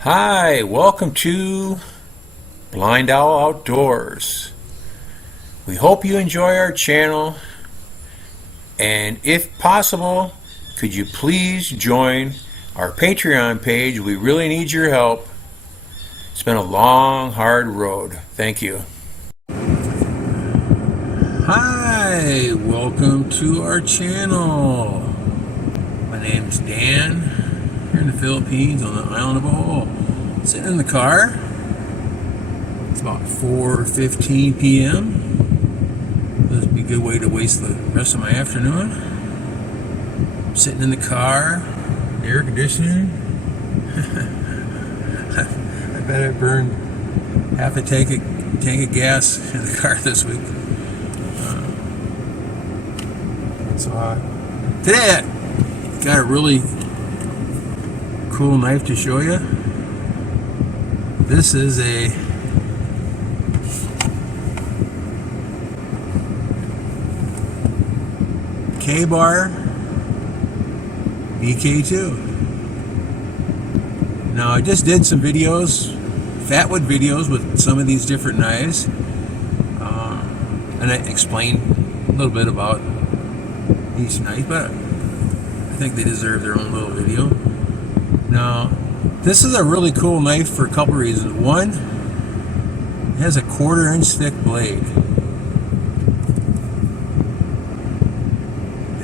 Hi, welcome to Blindowl Outdoors. We hope you enjoy our channel, and if possible, could you please join our Patreon page? We really need your help. It's been a long, hard road. Thank you. Hi, welcome to our channel. My name's Dan, here in the Philippines on the Island of Bohol. Sitting in the car. It's about 4:15 p.m. This would be a good way to waste the rest of my afternoon. I'm sitting in the car, air conditioning. I bet I burned half a tank of gas in the car this week. Today I got a really cool knife to show you. This is a Kapre BK2. Now I just did some videos, fatwood videos with some of these different knives, and I explained a little bit about each knife, but I think they deserve their own little video. Now, this is a really cool knife for a couple reasons. One, it has a 1/4 inch thick blade.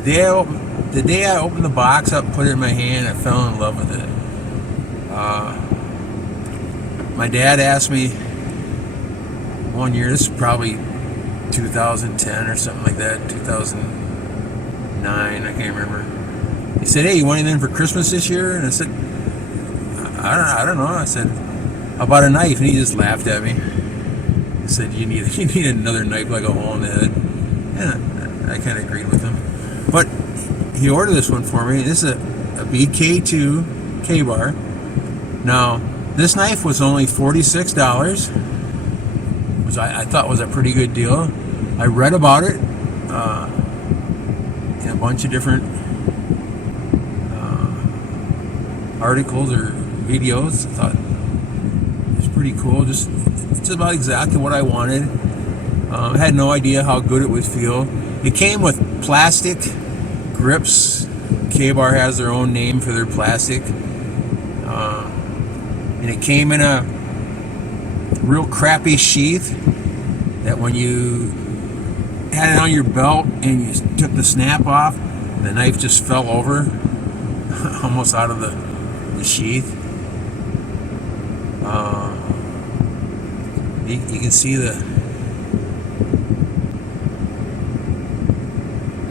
The day I opened the box up, put it in my hand, I fell in love with it. My dad asked me one year, this is probably 2010 or something like that, 2009, I can't remember. He said, "Hey, you want anything for Christmas this year?" And I said, I don't know. I said, "How about a knife?" And he just laughed at me. He said, you need another knife like a hole in the head." And I kind of agreed with him. But he ordered this one for me. This is a BK2 Kapre. Now, this knife was only $46, which I thought was a pretty good deal. I read about it in a bunch of different articles or videos. I thought it was pretty cool. Just about exactly what I wanted. I had no idea how good it would feel. It came with plastic grips. Kapre has their own name for their plastic. And it came in a real crappy sheath that when you had it on your belt and you took the snap off, the knife just fell over almost out of the sheath. You can see the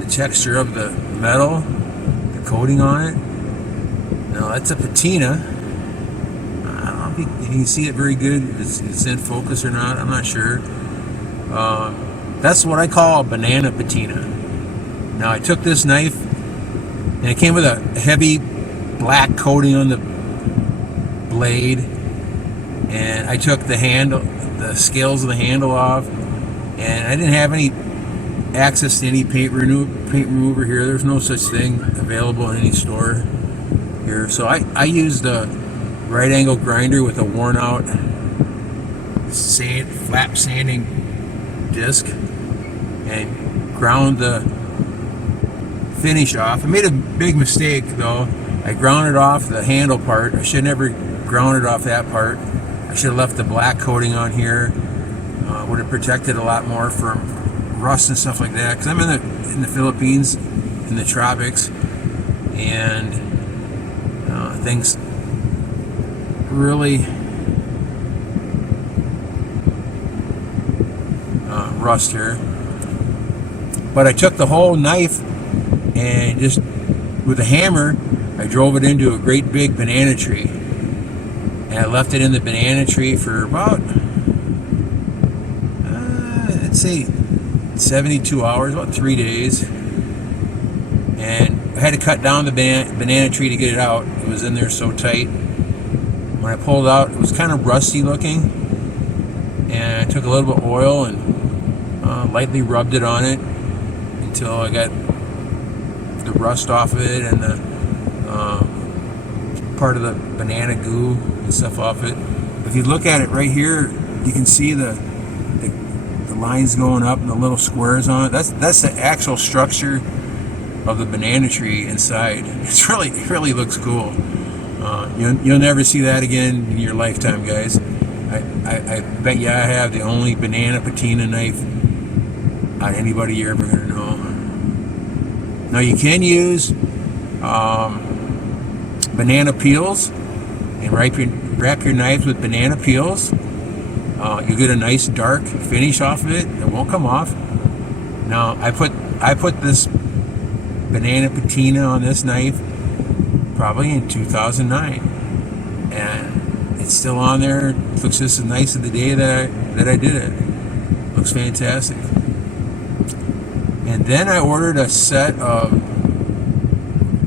texture of the metal, the coating on it. Now that's a patina. I don't know if you can see it very good, if it's in focus or not, I'm not sure. That's what I call a banana patina. Now I took this knife and it came with a heavy black coating on the blade, and I took the handle, the scales of the handle off, and I didn't have any access to any paint remover here. There's no such thing available in any store here, so I used a right angle grinder with a worn out flap sanding disc and ground the finish off. I made a big mistake though. I grounded off the handle part. I should never grounded off that part. I should have left the black coating on here. Would have protected a lot more from rust and stuff like that. Because I'm in the Philippines, in the tropics, and things really rust here. But I took the whole knife and just with a hammer, I drove it into a great big banana tree. And I left it in the banana tree for about, let's say 72 hours, about 3 days. And I had to cut down the banana tree to get it out. It was in there so tight. When I pulled it out, it was kind of rusty looking. And I took a little bit of oil and lightly rubbed it on it until I got the rust off of it and the part of the banana goo and stuff off it. If you look at it right here, you can see the lines going up and the little squares on it. That's the actual structure of the banana tree inside. It really looks cool. You'll never see that again in your lifetime, guys. I bet you I have the only banana patina knife on anybody you're ever going to know. Now you can use banana peels and wrap your knives with banana peels. You get a nice dark finish off of it. It won't come off. Now I put this banana patina on this knife probably in 2009, and it's still on there. It looks just as nice as the day that I did it. Looks fantastic. And then I ordered a set of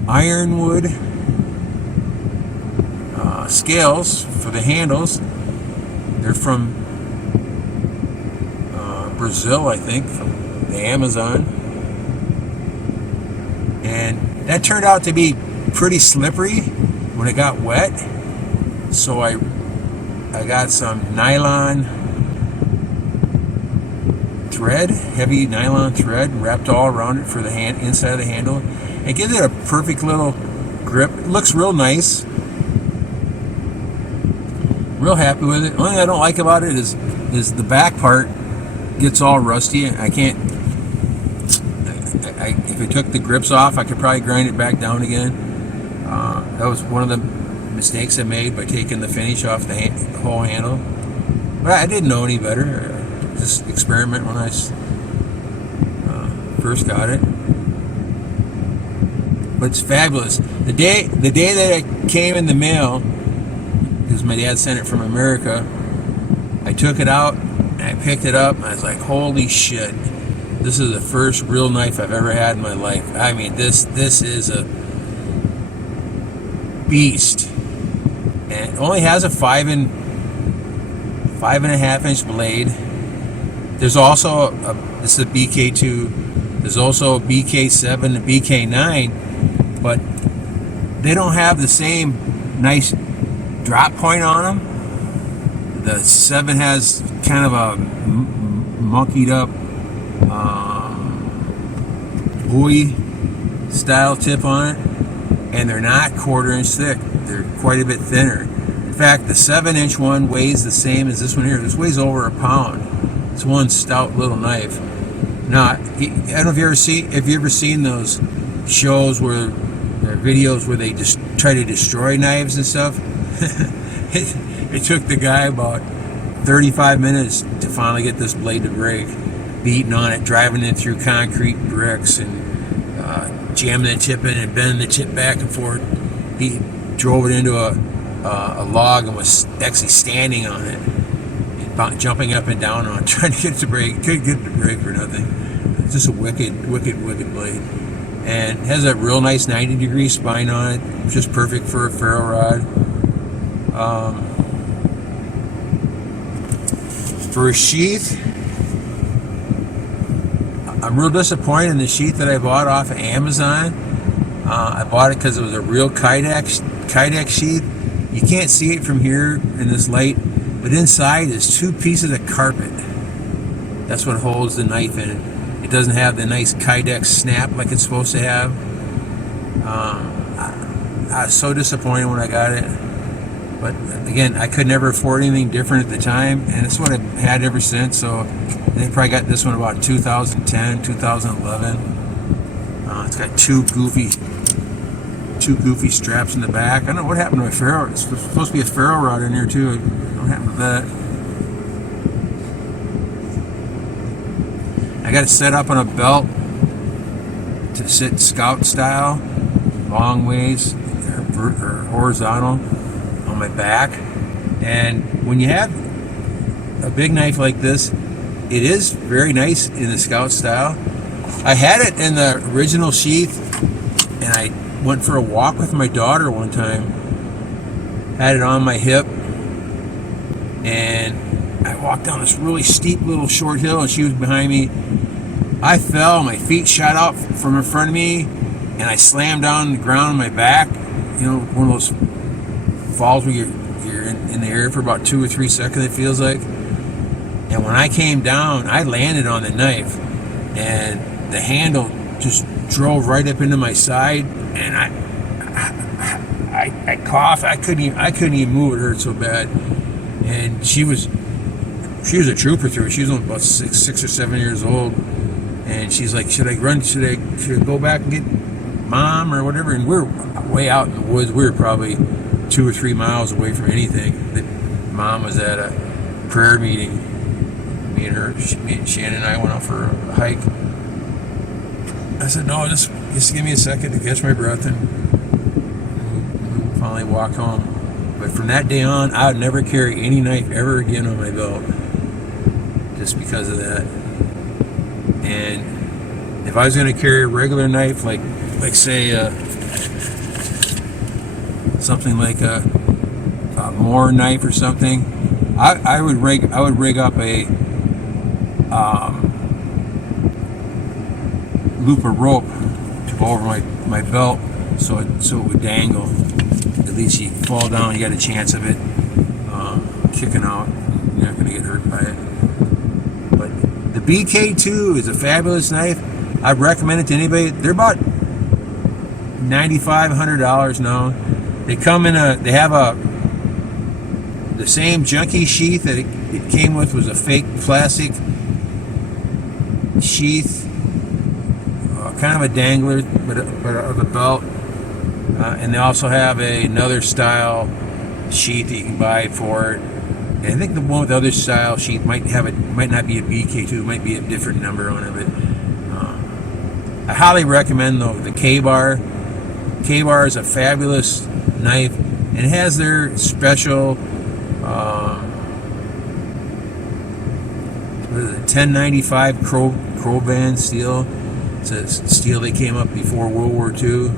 ironwood scales for the handles. They're from Brazil, I think, from the Amazon. And that turned out to be pretty slippery when it got wet. So I got some nylon thread, heavy nylon thread, wrapped all around it for the inside of the handle. It gives it a perfect little grip. It looks real nice. Real happy with it. Only thing I don't like about it is the back part gets all rusty. I can't. If I took the grips off, I could probably grind it back down again. That was one of the mistakes I made by taking the finish off the whole handle. But I didn't know any better. Just experiment when I first got it. But it's fabulous. The day that it came in the mail, because my dad sent it from America, I took it out and I picked it up and I was like, holy shit, this is the first real knife I've ever had in my life. I mean, this is a beast. And it only has a 5.5 inch blade. There's also this is a BK2. There's also a BK7 and BK9, but they don't have the same nice drop point on them. The 7 has kind of a monkeyed up buoy style tip on it, and they're not 1/4 inch thick. They're quite a bit thinner. In fact, the 7-inch one weighs the same as this one here. This weighs over a pound. It's one stout little knife. Now, I don't know if you ever seen those shows or videos where they just try to destroy knives and stuff. It took the guy about 35 minutes to finally get this blade to break. Beating on it, driving it through concrete bricks, and jamming the tip in and bending the tip back and forth. He drove it into a log and was actually standing on it, jumping up and down on it, trying to get it to break. Couldn't get it to break for nothing. It's just a wicked blade. And it has a real nice 90-degree spine on it, just perfect for a ferro rod. For a sheath, I'm real disappointed in the sheath that I bought off of Amazon. I bought it because it was a real Kydex sheath. You can't see it from here in this light, but inside is 2 pieces of carpet. That's what holds the knife in it. It doesn't have the nice Kydex snap like it's supposed to have. I was so disappointed when I got it. But again, I could never afford anything different at the time, and it's what I've had ever since. So they probably got this one about 2010, 2011. It's got two goofy straps in the back. I don't know what happened to my ferro. It's supposed to be a ferro rod in there too. What happened to that? I got it set up on a belt to sit scout style, long ways or horizontal on my back. And when you have a big knife like this, it is very nice in the scout style. I had it in the original sheath, and I went for a walk with my daughter one time. Had it on my hip, and I walked down this really steep little short hill, and she was behind me. I fell, my feet shot out from in front of me, and I slammed down on the ground on my back. You know, one of those falls where you're in the air for about 2 or 3 seconds, it feels like. And when I came down, I landed on the knife, and the handle just drove right up into my side, and I coughed. I couldn't even move. It hurt so bad. And she was a trooper through it. She was only about 6 or 7 years old, and she's like, "Should I run? Should I go back and get Mom or whatever?" And we're way out in the woods. We were probably 2 or 3 miles away from anything. That Mom was at a prayer meeting. Me and Shannon and I went out for a hike. I said, "No, just give me a second to catch my breath," and we finally walked home. But from that day on, I would never carry any knife ever again on my belt, just because of that. And if I was going to carry a regular knife, like say something like a Moore knife or something, I would rig up a loop of rope to go over my belt, so it would dangle. At least you fall down, you got a chance of it kicking out. You're not going to get hurt by it. But the BK2 is a fabulous knife. I recommend it to anybody. They're about $95, $100 now. They come in the same junky sheath that it came with was a fake plastic sheath, kind of a dangler, but of a belt. And they also have another style sheath that you can buy for it. And I think the one with the other style sheath might not be a BK2, it might be a different number on it. But I highly recommend the K-Bar. K-Bar is a fabulous knife, and it has their special 1095 Crowband steel. It's a steel that came up before World War II.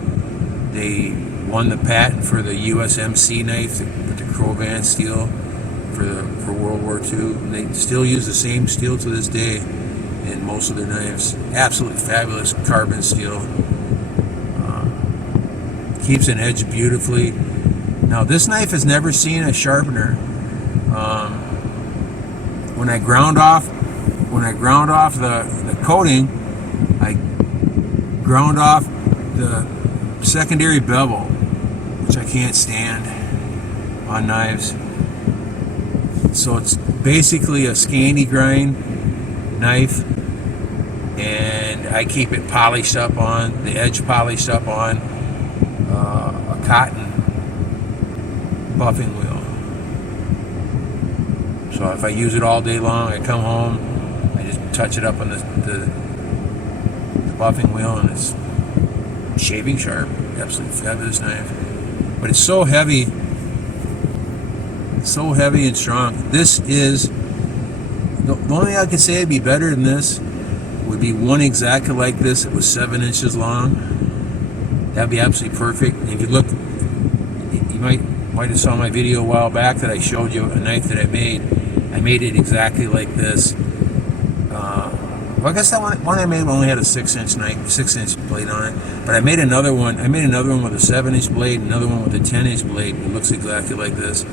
They won the patent for the USMC knife with the Crowband steel for World War II. And they still use the same steel to this day in most of their knives. Absolutely fabulous carbon steel. Keeps an edge beautifully. Now this knife has never seen a sharpener. When I ground off the coating, I ground off the secondary bevel, which I can't stand on knives. So it's basically a Scandi grind knife, and I keep it polished up on the edge, polished up on a cotton buffing wheel. So if I use it all day long, I come home, I just touch it up on the buffing wheel, and it's shaving sharp. Absolutely fabulous knife. But it's so heavy and strong. This is the only thing I could say would be better than this would be one exactly like this. It was 7 inches long. That'd be absolutely perfect. And if you look, you might have saw my video a while back that I showed you a knife that I made. I made it exactly like this. Well, I guess that one I made only had a 6-inch knife, 6-inch blade on it. But I made another one. I made another one with a 7-inch blade, another one with a 10-inch blade. It looks exactly like this.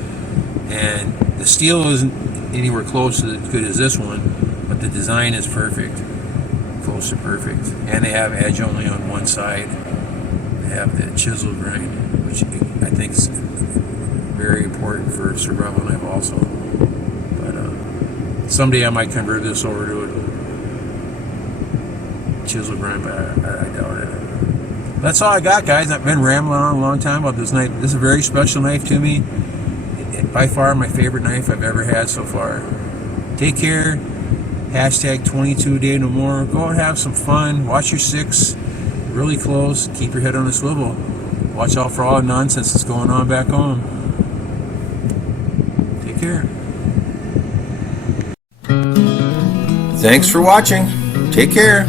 And the steel isn't anywhere close to as good as this one, but the design is perfect, close to perfect. And they have edge only on one side. They have the chisel grind, which I think is very important for a survival knife also. But someday I might convert this over to a chisel grind, but I doubt it. That's all I got, guys. I've been rambling on a long time about this knife. This is a very special knife to me. By far my favorite knife I've ever had so far. Take care. Hashtag 22 day no more. Go and have some fun. Watch your six really close. Keep your head on a swivel. Watch out for all the nonsense that's going on back home. Take care. Thanks for watching. Take care.